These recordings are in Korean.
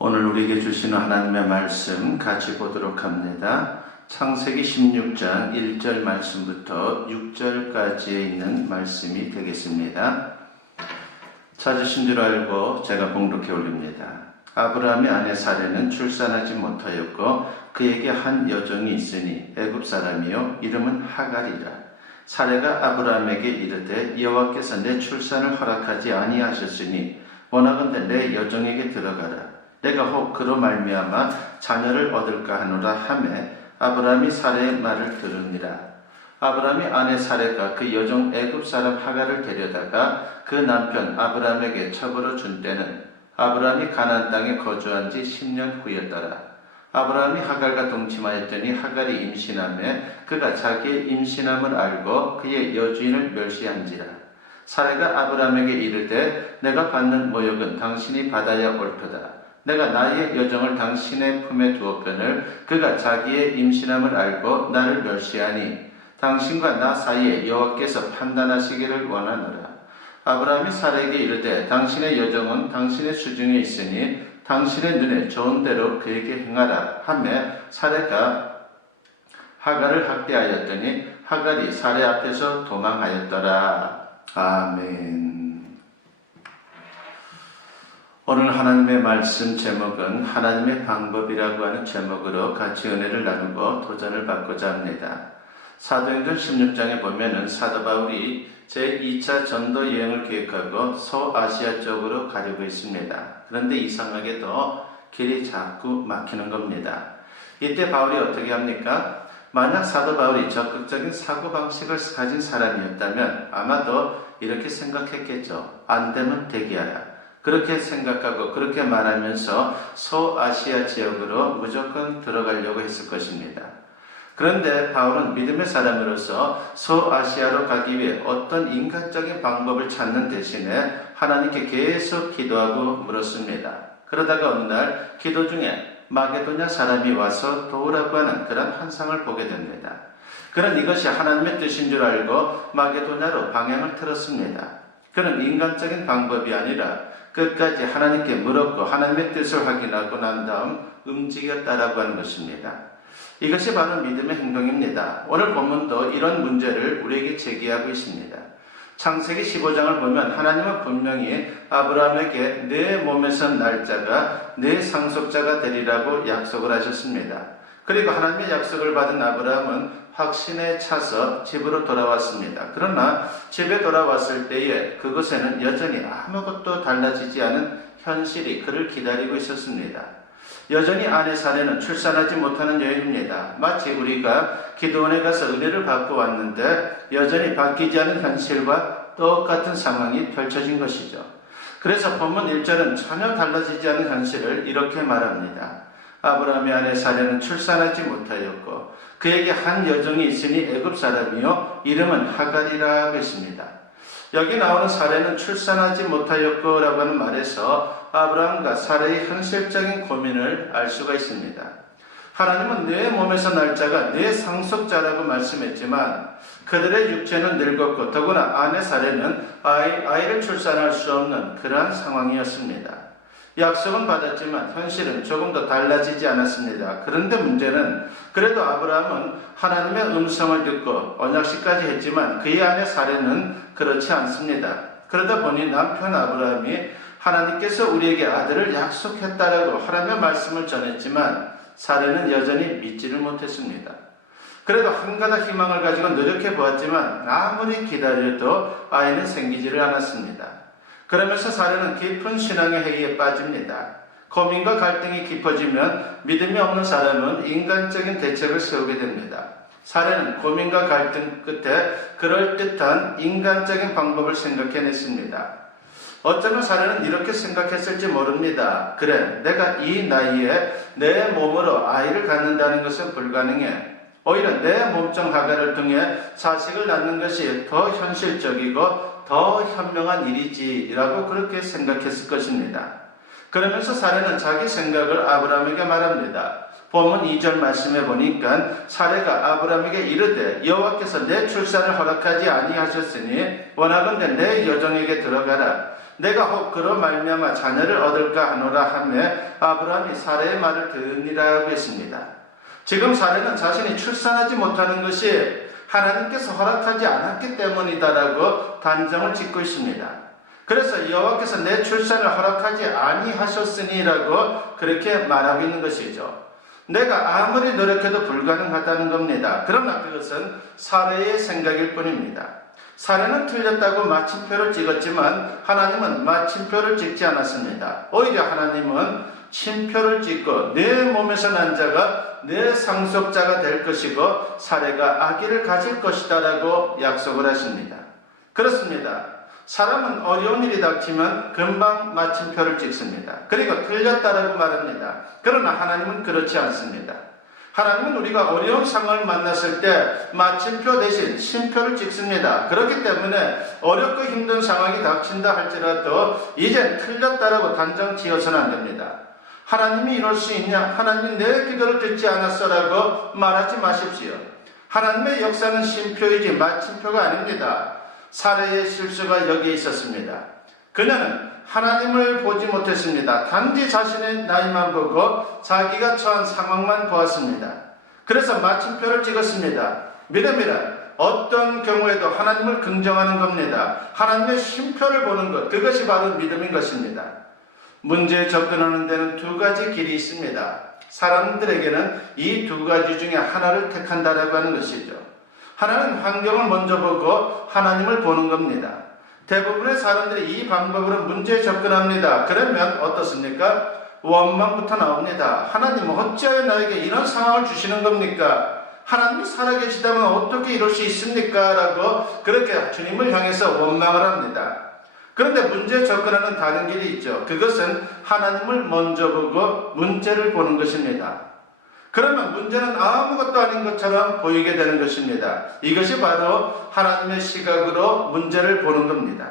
오늘 우리에게 주시는 하나님의 말씀 같이 보도록 합니다. 창세기 16장 1절 말씀부터 6절까지에 있는 말씀이 되겠습니다. 찾으신 줄 알고 제가 봉독해 올립니다. 아브라함의 아내 사레는 출산하지 못하였고 그에게 한 여종이 있으니 애굽 사람이요 이름은 하갈이라. 사레가 아브라함에게 이르되 여호와께서 내 출산을 허락하지 아니하셨으니 원하건대 내 여종에게 들어가라. 내가 혹 그로 말미암아 자녀를 얻을까 하노라 하매 아브라함이 사레의 말을 들으니라. 아브라함이 아내 사레가 그 여종 애굽 사람 하갈을 데려다가 그 남편 아브라함에게 첩으로 준 때는 아브라함이 가나안 땅에 거주한 지 10년 후였더라. 아브라함이 하갈과 동침하였더니 하갈이 임신하며 그가 자기의 임신함을 알고 그의 여주인을 멸시한지라. 사레가 아브라함에게 이르되 내가 받는 모욕은 당신이 받아야 옳도다. 내가 나의 여종을 당신의 품에 두었거늘 그가 자기의 임신함을 알고 나를 멸시하니 당신과 나 사이에 여호와께서 판단하시기를 원하노라. 아브라함이 사레에게 이르되 당신의 여종은 당신의 수중에 있으니 당신의 눈에 좋은 대로 그에게 행하라 하며 사레가 하갈을 학대하였더니 하갈이 사레 앞에서 도망하였더라. 아멘. 오늘 하나님의 말씀 제목은 하나님의 방법이라고 하는 제목으로 같이 은혜를 나누고 도전을 받고자 합니다. 사도행전 16장에 보면은 사도 바울이 제2차 전도 여행을 계획하고 소아시아 쪽으로 가려고 했습니다. 그런데 이상하게도 길이 자꾸 막히는 겁니다. 이때 바울이 어떻게 합니까? 만약 사도 바울이 적극적인 사고방식을 가진 사람이었다면 아마도 이렇게 생각했겠죠. 안 되면 대기하라. 그렇게 생각하고 그렇게 말하면서 소아시아 지역으로 무조건 들어가려고 했을 것입니다. 그런데 바울은 믿음의 사람으로서 소아시아로 가기 위해 어떤 인간적인 방법을 찾는 대신에 하나님께 계속 기도하고 물었습니다. 그러다가 어느 날 기도 중에 마게도냐 사람이 와서 도우라고 하는 그런 환상을 보게 됩니다. 그는 이것이 하나님의 뜻인 줄 알고 마게도냐로 방향을 틀었습니다. 그는 인간적인 방법이 아니라 끝까지 하나님께 물었고 하나님의 뜻을 확인하고 난 다음 움직였다라고 하는 것입니다. 이것이 바로 믿음의 행동입니다. 오늘 본문도 이런 문제를 우리에게 제기하고 있습니다. 창세기 15장을 보면 하나님은 분명히 아브라함에게 내 몸에서 날 자가 내 상속자가 되리라고 약속을 하셨습니다. 그리고 하나님의 약속을 받은 아브라함은 확신에 차서 집으로 돌아왔습니다. 그러나 집에 돌아왔을 때에 그곳에는 여전히 아무것도 달라지지 않은 현실이 그를 기다리고 있었습니다. 여전히 아내 사레는 출산하지 못하는 여인입니다. 마치 우리가 기도원에 가서 은혜를 받고 왔는데 여전히 바뀌지 않은 현실과 똑같은 상황이 펼쳐진 것이죠. 그래서 본문 1절은 전혀 달라지지 않은 현실을 이렇게 말합니다. 아브라함의 아내 사레는 출산하지 못하였고 그에게 한 여종이 있으니 애굽 사람이요 이름은 하갈이라 했습니다. 여기 나오는 사레는 출산하지 못하였고 라고 하는 말에서 아브라함과 사레의 현실적인 고민을 알 수가 있습니다. 하나님은 내 몸에서 날 자가 내 상속자라고 말씀했지만 그들의 육체는 늙었고 더구나 아내 사레는 아이를 출산할 수 없는 그러한 상황이었습니다. 약속은 받았지만 현실은 조금 더 달라지지 않았습니다. 그런데 문제는 그래도 아브라함은 하나님의 음성을 듣고 언약식까지 했지만 그의 아내 사레는 그렇지 않습니다. 그러다 보니 남편 아브라함이 하나님께서 우리에게 아들을 약속했다라고 하나님의 말씀을 전했지만 사레는 여전히 믿지를 못했습니다. 그래도 한 가닥 희망을 가지고 노력해 보았지만 아무리 기다려도 아이는 생기지를 않았습니다. 그러면서 사레는 깊은 신앙의 해이에 빠집니다. 고민과 갈등이 깊어지면 믿음이 없는 사람은 인간적인 대책을 세우게 됩니다. 사레는 고민과 갈등 끝에 그럴듯한 인간적인 방법을 생각해냈습니다. 어쩌면 사레는 이렇게 생각했을지 모릅니다. 그래, 내가 이 나이에 내 몸으로 아이를 갖는다는 것은 불가능해. 오히려 내 몸종 하갈을 통해 자식을 낳는 것이 더 현실적이고 더 현명한 일이지 라고 그렇게 생각했을 것입니다. 그러면서 사레는 자기 생각을 아브라함에게 말합니다. 본문 2절 말씀에 보니까 사레가 아브라함에게 이르되 여호와께서 내 출산을 허락하지 아니하셨으니 원하건대 내 여종에게 들어가라. 내가 혹 그로 말미암아 자녀를 얻을까 하노라 하며 아브라함이 사레의 말을 들으니라고 했습니다. 지금 사레는 자신이 출산하지 못하는 것이 하나님께서 허락하지 않았기 때문이다라고 단정을 짓고 있습니다. 그래서 여호와께서 내 출산을 허락하지 아니하셨으니라고 그렇게 말하고 있는 것이죠. 내가 아무리 노력해도 불가능하다는 겁니다. 그러나 그것은 사레의 생각일 뿐입니다. 사레는 틀렸다고 마침표를 찍었지만 하나님은 마침표를 찍지 않았습니다. 오히려 하나님은 침표를 찍고 내 몸에서 난 자가 내 상속자가 될 것이고 사레가 아기를 가질 것이다 라고 약속을 하십니다. 그렇습니다. 사람은 어려운 일이 닥치면 금방 마침표를 찍습니다. 그리고 틀렸다라고 말합니다. 그러나 하나님은 그렇지 않습니다. 하나님은 우리가 어려운 상황을 만났을 때 마침표 대신 쉼표를 찍습니다. 그렇기 때문에 어렵고 힘든 상황이 닥친다 할지라도 이젠 틀렸다라고 단정 지어서는 안 됩니다. 하나님이 이럴 수 있냐? 하나님이 내 기도를 듣지 않았어라고 말하지 마십시오. 하나님의 역사는 쉼표이지 마침표가 아닙니다. 사레의 실수가 여기에 있었습니다. 그녀는 하나님을 보지 못했습니다. 단지 자신의 나이만 보고 자기가 처한 상황만 보았습니다. 그래서 마침표를 찍었습니다. 믿음이란 어떤 경우에도 하나님을 긍정하는 겁니다. 하나님의 쉼표를 보는 것, 그것이 바로 믿음인 것입니다. 문제에 접근하는 데는 두 가지 길이 있습니다. 사람들에게는 이 두 가지 중에 하나를 택한다라고 하는 것이죠. 하나는 환경을 먼저 보고 하나님을 보는 겁니다. 대부분의 사람들이 이 방법으로 문제에 접근합니다. 그러면 어떻습니까? 원망부터 나옵니다. 하나님 어찌하여 나에게 이런 상황을 주시는 겁니까? 하나님이 살아계시다면 어떻게 이럴 수 있습니까? 라고 그렇게 주님을 향해서 원망을 합니다. 그런데 문제에 접근하는 다른 길이 있죠. 그것은 하나님을 먼저 보고 문제를 보는 것입니다. 그러면 문제는 아무것도 아닌 것처럼 보이게 되는 것입니다. 이것이 바로 하나님의 시각으로 문제를 보는 겁니다.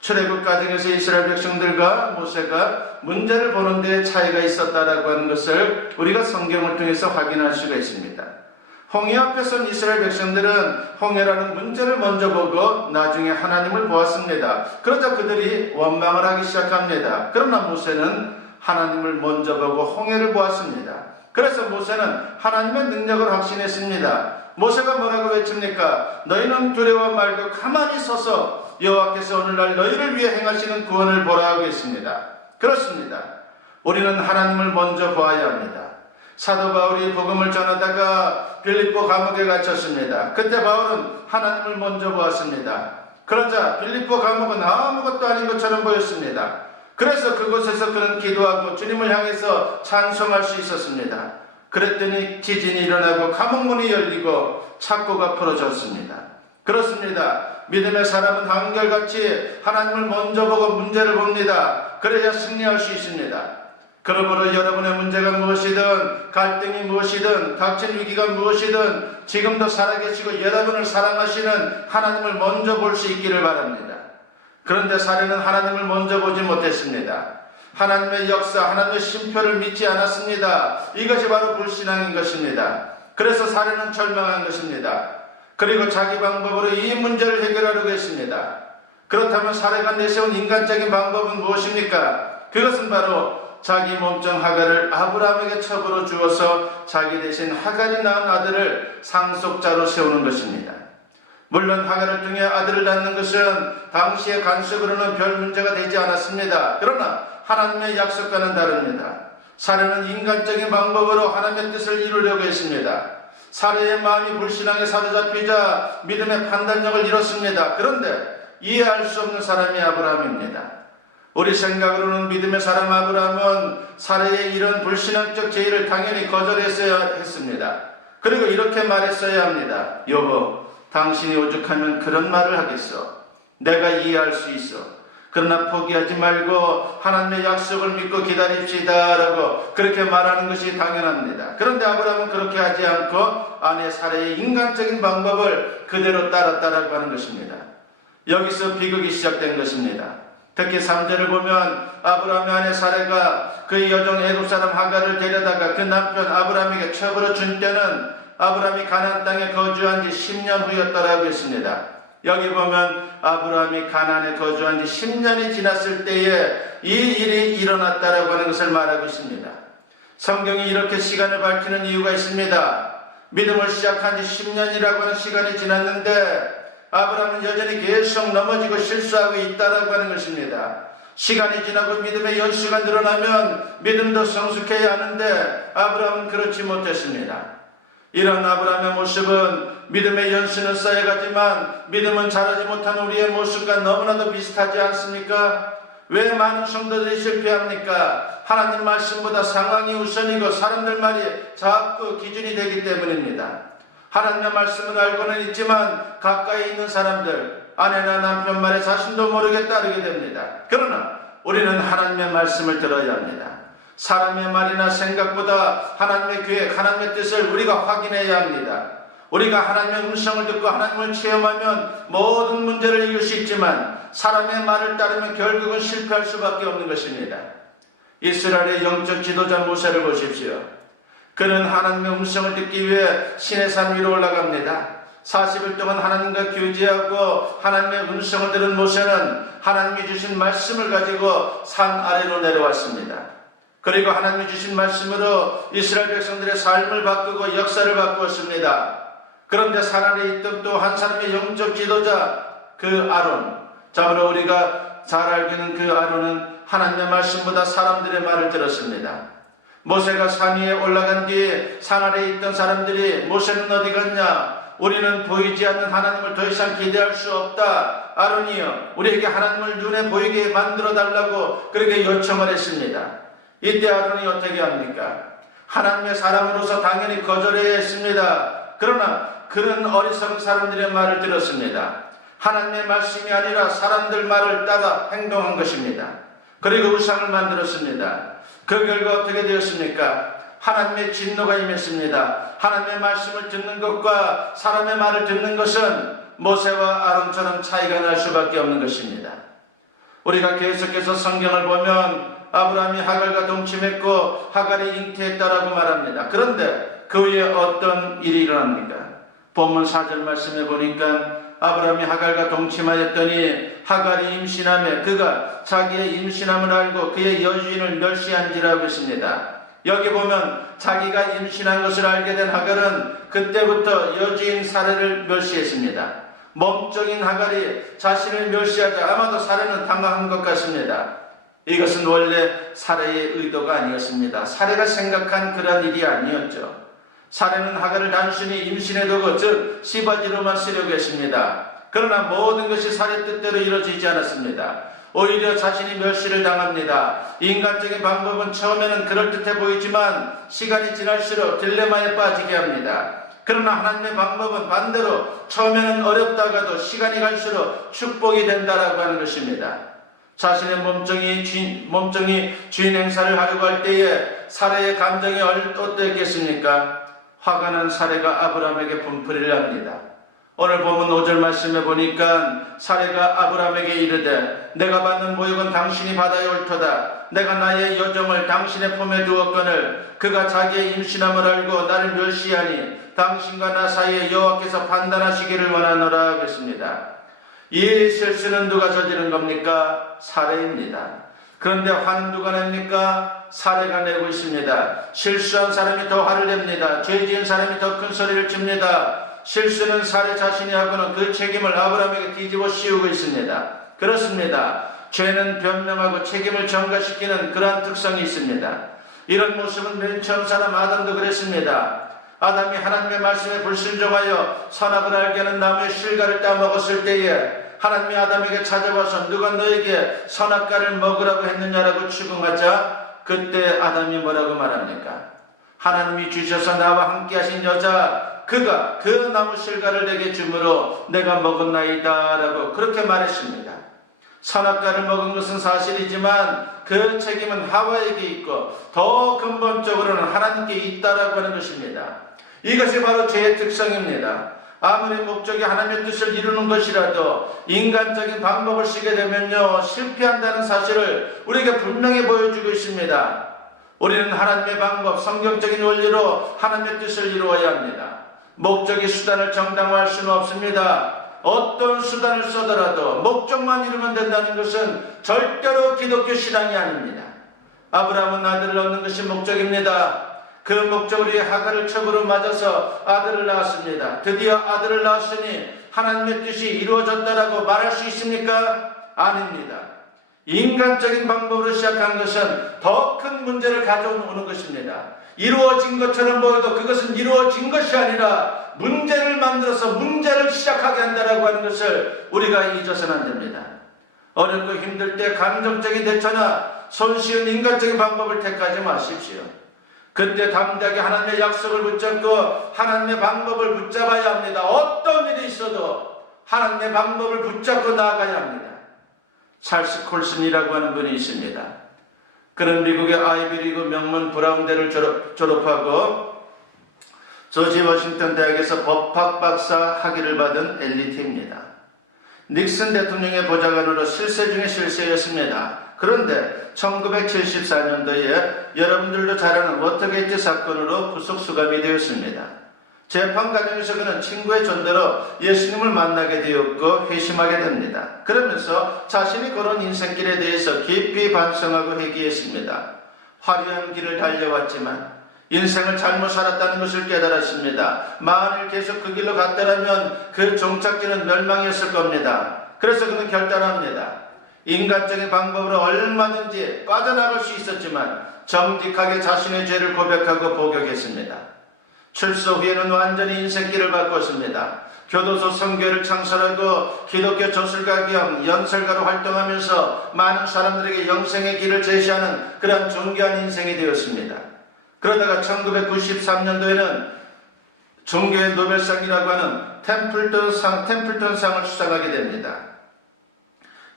출애굽 과정에서 이스라엘 백성들과 모세가 문제를 보는 데 차이가 있었다라고 하는 것을 우리가 성경을 통해서 확인할 수가 있습니다. 홍해 앞에 선 이스라엘 백성들은 홍해라는 문제를 먼저 보고 나중에 하나님을 보았습니다. 그러자 그들이 원망을 하기 시작합니다. 그러나 모세는 하나님을 먼저 보고 홍해를 보았습니다. 그래서 모세는 하나님의 능력을 확신했습니다. 모세가 뭐라고 외칩니까? 너희는 두려워 말고 가만히 서서 여호와께서 오늘날 너희를 위해 행하시는 구원을 보라 하고 있습니다. 그렇습니다. 우리는 하나님을 먼저 보아야 합니다. 사도 바울이 복음을 전하다가 빌립보 감옥에 갇혔습니다. 그때 바울은 하나님을 먼저 보았습니다. 그러자 빌립보 감옥은 아무것도 아닌 것처럼 보였습니다. 그래서 그곳에서 그는 기도하고 주님을 향해서 찬송할 수 있었습니다. 그랬더니 지진이 일어나고 감옥문이 열리고 창고가 풀어졌습니다. 그렇습니다. 믿음의 사람은 한결같이 하나님을 먼저 보고 문제를 봅니다. 그래야 승리할 수 있습니다. 그러므로 여러분의 문제가 무엇이든 갈등이 무엇이든 닥친 위기가 무엇이든 지금도 살아계시고 여러분을 사랑하시는 하나님을 먼저 볼 수 있기를 바랍니다. 그런데 사례는 하나님을 먼저 보지 못했습니다. 하나님의 역사, 하나님의 쉼표를 믿지 않았습니다. 이것이 바로 불신앙인 것입니다. 그래서 사례는 절망한 것입니다. 그리고 자기 방법으로 이 문제를 해결하려고 했습니다. 그렇다면 사례가 내세운 인간적인 방법은 무엇입니까? 그것은 바로 자기 몸종 하갈을 아브라함에게 첩으로 주어서 자기 대신 하갈이 낳은 아들을 상속자로 세우는 것입니다. 물론 하갈을 통해 아들을 낳는 것은 당시의 관습으로는 별 문제가 되지 않았습니다. 그러나 하나님의 약속과는 다릅니다. 사례는 인간적인 방법으로 하나님의 뜻을 이루려고 했습니다. 사례의 마음이 불신앙에 사로잡히자 믿음의 판단력을 잃었습니다. 그런데 이해할 수 없는 사람이 아브라함입니다. 우리 생각으로는 믿음의 사람 아브라함은 사례의 이런 불신앙적 제의를 당연히 거절했어야 했습니다. 그리고 이렇게 말했어야 합니다. 여보, 당신이 오죽하면 그런 말을 하겠어. 내가 이해할 수 있어. 그러나 포기하지 말고 하나님의 약속을 믿고 기다립시다 라고 그렇게 말하는 것이 당연합니다. 그런데 아브라함은 그렇게 하지 않고 아내 사례의 인간적인 방법을 그대로 따랐다라고 하는 것입니다. 여기서 비극이 시작된 것입니다. 특히 3절을 보면 아브라함의 아내 사례가 그 여종 애굽 사람 하갈을 데려다가 그 남편 아브라함에게 첩으로 준 때는 아브라함이 가나안 땅에 거주한 지 10년 후였다라고 했습니다. 여기 보면 아브라함이 가나안에 거주한 지 10년이 지났을 때에 이 일이 일어났다라고 하는 것을 말하고 있습니다. 성경이 이렇게 시간을 밝히는 이유가 있습니다. 믿음을 시작한 지 10년이라고 하는 시간이 지났는데 아브라함은 여전히 계속 넘어지고 실수하고 있다라고 하는 것입니다. 시간이 지나고 믿음의 연수가 늘어나면 믿음도 성숙해야 하는데 아브라함은 그렇지 못했습니다. 이런 아브라함의 모습은 믿음의 연수는 쌓여가지만 믿음은 자라지 못한 우리의 모습과 너무나도 비슷하지 않습니까? 왜 많은 성도들이 실패합니까? 하나님 말씀보다 상황이 우선이고 사람들 말이 자꾸 기준이 되기 때문입니다. 하나님의 말씀을 알고는 있지만 가까이 있는 사람들, 아내나 남편 말에 자신도 모르게 따르게 됩니다. 그러나 우리는 하나님의 말씀을 들어야 합니다. 사람의 말이나 생각보다 하나님의 계획, 하나님의 뜻을 우리가 확인해야 합니다. 우리가 하나님의 음성을 듣고 하나님을 체험하면 모든 문제를 이길 수 있지만 사람의 말을 따르면 결국은 실패할 수밖에 없는 것입니다. 이스라엘의 영적 지도자 모세를 보십시오. 그는 하나님의 음성을 듣기 위해 시내산 위로 올라갑니다. 40일 동안 하나님과 교제하고 하나님의 음성을 들은 모세는 하나님이 주신 말씀을 가지고 산 아래로 내려왔습니다. 그리고 하나님이 주신 말씀으로 이스라엘 백성들의 삶을 바꾸고 역사를 바꾸었습니다. 그런데 산 아래에 있던 또 한 사람의 영적 지도자 그 아론, 참으로 우리가 잘 알고 있는 그 아론은 하나님의 말씀보다 사람들의 말을 들었습니다. 모세가 산 위에 올라간 뒤에 산 아래에 있던 사람들이 모세는 어디 갔냐? 우리는 보이지 않는 하나님을 더 이상 기대할 수 없다. 아론이여, 우리에게 하나님을 눈에 보이게 만들어 달라고 그렇게 요청을 했습니다. 이때 아론이 어떻게 합니까? 하나님의 사람으로서 당연히 거절해야 했습니다. 그러나 그런 어리석은 사람들의 말을 들었습니다. 하나님의 말씀이 아니라 사람들 말을 따라 행동한 것입니다. 그리고 우상을 만들었습니다. 그 결과 어떻게 되었습니까? 하나님의 진노가 임했습니다. 하나님의 말씀을 듣는 것과 사람의 말을 듣는 것은 모세와 아론처럼 차이가 날 수밖에 없는 것입니다. 우리가 계속해서 성경을 보면 아브라함이 하갈과 동침했고 하갈이 잉태했다라고 말합니다. 그런데 그 후에 어떤 일이 일어납니까? 본문 4절 말씀에 보니까 아브라함이 하갈과 동침하였더니 하갈이 임신하며 그가 자기의 임신함을 알고 그의 여주인을 멸시한지라고 했습니다. 여기 보면 자기가 임신한 것을 알게 된 하갈은 그때부터 여주인 사례를 멸시했습니다. 몸적인 하갈이 자신을 멸시하자 아마도 사례는 당황한 것 같습니다. 이것은 원래 사례의 의도가 아니었습니다. 사례가 생각한 그런 일이 아니었죠. 사례는 하갈을 단순히 임신해 두고 즉 시바지로만 쓰려고 했습니다. 그러나 모든 것이 사례 뜻대로 이루어지지 않았습니다. 오히려 자신이 멸시를 당합니다. 인간적인 방법은 처음에는 그럴듯해 보이지만 시간이 지날수록 딜레마에 빠지게 합니다. 그러나 하나님의 방법은 반대로 처음에는 어렵다가도 시간이 갈수록 축복이 된다라고 하는 것입니다. 자신의 몸종이 주인 행사를 하려고 할 때에 사례의 감정이 어땠겠습니까? 화가 난 사례가 아브라함에게 분풀이를 합니다. 오늘 보면 5절 말씀에 보니까 사례가 아브라함에게 이르되 내가 받는 모욕은 당신이 받아야 옳도다. 내가 나의 여종을 당신의 품에 두었거늘 그가 자기의 임신함을 알고 나를 멸시하니 당신과 나 사이에 여호와께서 판단하시기를 원하노라 하겠습니다. 이 실수는 누가 저지른 겁니까? 사례입니다. 그런데 화는 누가 냅니까? 사례가 내고 있습니다. 실수한 사람이 더 화를 냅니다. 죄 지은 사람이 더 큰 소리를 칩니다. 실수는 사례 자신이 하고는 그 책임을 아브라함에게 뒤집어 씌우고 있습니다. 그렇습니다. 죄는 변명하고 책임을 전가시키는 그러한 특성이 있습니다. 이런 모습은 맨 처음 사람 아담도 그랬습니다. 아담이 하나님의 말씀에 불순종하여 선악을 알게 하는 나무의 실과를 따먹었을 때에 하나님이 아담에게 찾아와서 누가 너에게 선악과를 먹으라고 했느냐라고 추궁하자 그때 아담이 뭐라고 말합니까? 하나님이 주셔서 나와 함께 하신 여자 그가 그 나무 실과를 내게 주므로 내가 먹었나이다 라고 그렇게 말했습니다. 선악과를 먹은 것은 사실이지만 그 책임은 하와에게 있고 더 근본적으로는 하나님께 있다라고 하는 것입니다. 이것이 바로 죄의 특성입니다. 아무리 목적이 하나님의 뜻을 이루는 것이라도 인간적인 방법을 쓰게 되면요 실패한다는 사실을 우리에게 분명히 보여주고 있습니다. 우리는 하나님의 방법, 성경적인 원리로 하나님의 뜻을 이루어야 합니다. 목적이 수단을 정당화할 수는 없습니다. 어떤 수단을 써더라도 목적만 이루면 된다는 것은 절대로 기독교 신앙이 아닙니다. 아브라함은 아들을 얻는 것이 목적입니다. 그 목적으로 하갈을 첩으로 맞아서 아들을 낳았습니다. 드디어 아들을 낳았으니 하나님의 뜻이 이루어졌다라고 말할 수 있습니까? 아닙니다. 인간적인 방법으로 시작한 것은 더 큰 문제를 가져오는 것입니다. 이루어진 것처럼 보여도 그것은 이루어진 것이 아니라 문제를 만들어서 문제를 시작하게 한다라고 하는 것을 우리가 잊어서는 안 됩니다. 어렵고 힘들 때 감정적인 대처나 손쉬운 인간적인 방법을 택하지 마십시오. 그때 담대하게 하나님의 약속을 붙잡고 하나님의 방법을 붙잡아야 합니다. 어떤 일이 있어도 하나님의 방법을 붙잡고 나아가야 합니다. 찰스 콜슨이라고 하는 분이 있습니다. 그는 미국의 아이비리그 명문 브라운대를 졸업하고 조지 워싱턴 대학에서 법학 박사 학위를 받은 엘리트입니다. 닉슨 대통령의 보좌관으로 실세 중에 실세였습니다. 그런데 1974년도에 여러분들도 잘 아는 워터게이트 사건으로 구속 수감이 되었습니다. 재판 과정에서 그는 친구의 전대로 예수님을 만나게 되었고 회심하게 됩니다. 그러면서 자신이 걸은 인생길에 대해서 깊이 반성하고 회개했습니다. 화려한 길을 달려왔지만 인생을 잘못 살았다는 것을 깨달았습니다. 만일 계속 그 길로 갔더라면 그 종착지는 멸망이었을 겁니다. 그래서 그는 결단합니다. 인간적인 방법으로 얼마든지 빠져나갈 수 있었지만 정직하게 자신의 죄를 고백하고 복역했습니다. 출소 후에는 완전히 인생길을 바꿨습니다. 교도소 선교를 창설하고 기독교 저술가 겸 연설가로 활동하면서 많은 사람들에게 영생의 길을 제시하는 그런 존귀한 인생이 되었습니다. 그러다가 1993년도에는 종교의 노벨상이라고 하는 템플턴상을 수상하게 됩니다.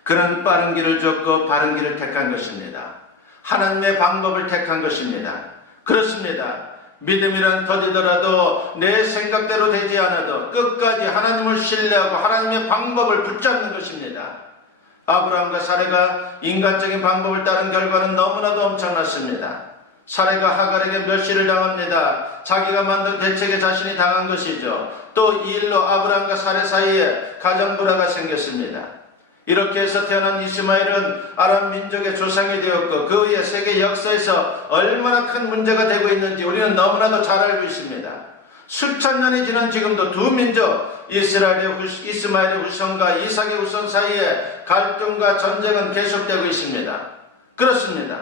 그는 빠른 길을 줬고 바른 길을 택한 것입니다. 하나님의 방법을 택한 것입니다. 그렇습니다. 믿음이란 더디더라도 내 생각대로 되지 않아도 끝까지 하나님을 신뢰하고 하나님의 방법을 붙잡는 것입니다. 아브라함과 사레가 인간적인 방법을 따른 결과는 너무나도 엄청났습니다. 사레가 하갈에게 멸시를 당합니다. 자기가 만든 대책에 자신이 당한 것이죠. 또 이 일로 아브라함과 사레 사이에 가정불화가 생겼습니다. 이렇게 해서 태어난 이스마엘은 아람 민족의 조상이 되었고 그 후에 세계 역사에서 얼마나 큰 문제가 되고 있는지 우리는 너무나도 잘 알고 있습니다. 수천 년이 지난 지금도 두 민족 이스마엘의 후손과 이삭의 후손 사이에 갈등과 전쟁은 계속되고 있습니다. 그렇습니다.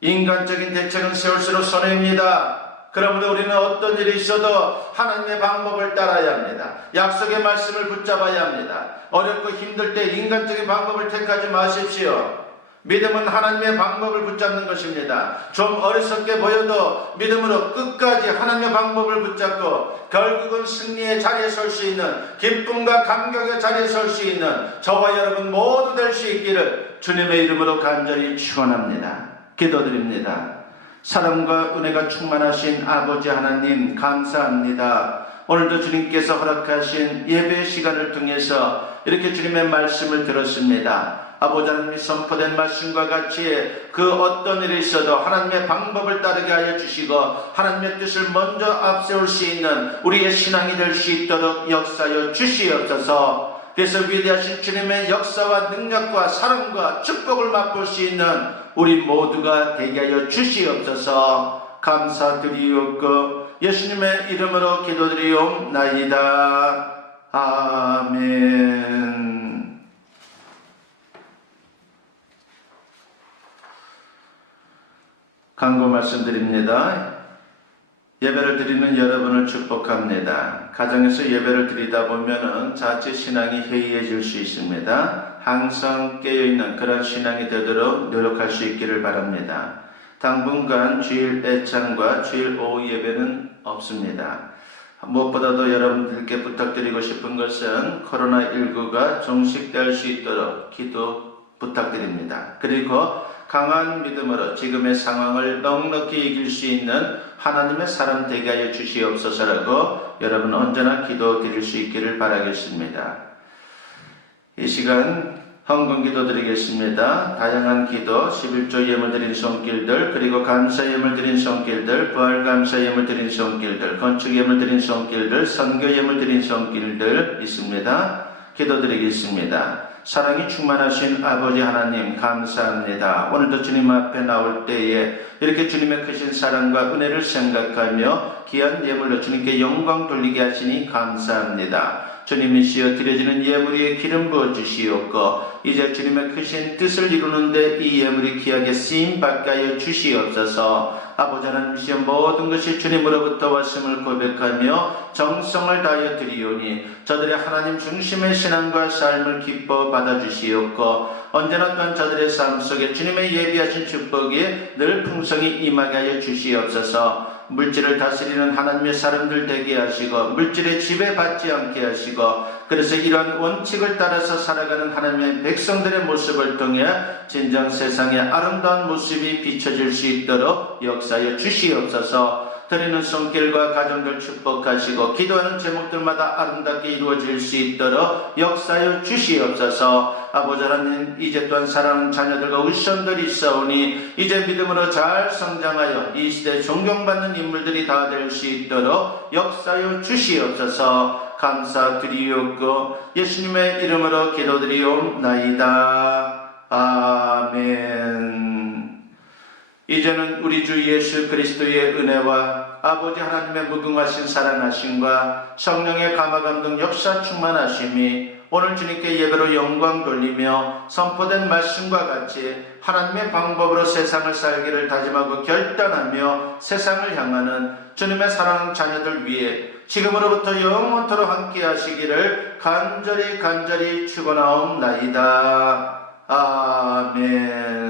인간적인 대책은 세울수록 손해입니다. 그러므로 우리는 어떤 일이 있어도 하나님의 방법을 따라야 합니다. 약속의 말씀을 붙잡아야 합니다. 어렵고 힘들 때 인간적인 방법을 택하지 마십시오. 믿음은 하나님의 방법을 붙잡는 것입니다. 좀 어리석게 보여도 믿음으로 끝까지 하나님의 방법을 붙잡고 결국은 승리의 자리에 설 수 있는, 기쁨과 감격의 자리에 설 수 있는 저와 여러분 모두 될 수 있기를 주님의 이름으로 간절히 축원합니다. 기도드립니다. 사랑과 은혜가 충만하신 아버지 하나님 감사합니다. 오늘도 주님께서 허락하신 예배 시간을 통해서 이렇게 주님의 말씀을 들었습니다. 아버지 하나님이 선포된 말씀과 같이 그 어떤 일이 있어도 하나님의 방법을 따르게 하여 주시고 하나님의 뜻을 먼저 앞세울 수 있는 우리의 신앙이 될 수 있도록 역사하여 주시옵소서. 그래서 위대하신 주님의 역사와 능력과 사랑과 축복을 맛볼 수 있는 우리 모두가 되게 하여 주시옵소서. 감사드리옵고 예수님의 이름으로 기도드리옵나이다. 아멘. 간구 말씀드립니다. 예배를 드리는 여러분을 축복합니다. 가정에서 예배를 드리다 보면은 자칫 신앙이 해이해질 수 있습니다. 항상 깨어있는 그런 신앙이 되도록 노력할 수 있기를 바랍니다. 당분간 주일 애창과 주일 오후 예배는 없습니다. 무엇보다도 여러분들께 부탁드리고 싶은 것은 코로나19가 종식될 수 있도록 기도 부탁드립니다. 그리고 강한 믿음으로 지금의 상황을 넉넉히 이길 수 있는 하나님의 사람 되게 하여 주시옵소서라고 여러분 언제나 기도 드릴 수 있기를 바라겠습니다. 이 시간 헌금 기도 드리겠습니다. 다양한 기도, 11조 예물 드린 손길들, 그리고 감사 예물 드린 손길들, 부활 감사 예물 드린 손길들, 건축 예물 드린 손길들, 선교 예물 드린 손길들 있습니다. 기도드리겠습니다. 사랑이 충만하신 아버지 하나님 감사합니다. 오늘도 주님 앞에 나올 때에 이렇게 주님의 크신 사랑과 은혜를 생각하며 귀한 예물로 주님께 영광 돌리게 하시니 감사합니다. 주님이시여 드려지는 예물 위에 기름 부어 주시옵고 이제 주님의 크신 뜻을 이루는데 이 예물이 귀하게 쓰임받게 하여 주시옵소서. 아버지 하나님이시여 모든 것이 주님으로부터 왔음을 고백하며 정성을 다하여 드리오니 저들의 하나님 중심의 신앙과 삶을 기뻐 받아주시옵고 언제나 또한 저들의 삶 속에 주님의 예비하신 축복이 늘 풍성히 임하게 하여 주시옵소서. 물질을 다스리는 하나님의 사람들 되게 하시고 물질에 지배받지 않게 하시고 그래서 이러한 원칙을 따라서 살아가는 하나님의 백성들의 모습을 통해 진정 세상의 아름다운 모습이 비춰질 수 있도록 역사하여 주시옵소서. 드리는 손길과 가정들 축복하시고 기도하는 제목들마다 아름답게 이루어질 수 있도록 역사하여 주시옵소서. 아버지 하나님 이제 또한 사랑하는 자녀들과 우리 손들이 있사오니 이제 믿음으로 잘 성장하여 이 시대에 존경받는 인물들이 다 될 수 있도록 역사하여 주시옵소서. 감사드리옵고 예수님의 이름으로 기도드리옵나이다. 아멘. 이제는 우리 주 예수 그리스도의 은혜와 아버지 하나님의 무궁하신 사랑하심과 성령의 감화감동 역사 충만하심이 오늘 주님께 예배로 영광 돌리며 선포된 말씀과 같이 하나님의 방법으로 세상을 살기를 다짐하고 결단하며 세상을 향하는 주님의 사랑하는 자녀들 위해 지금으로부터 영원토록 함께 하시기를 간절히 축원하옵나이다. 아멘.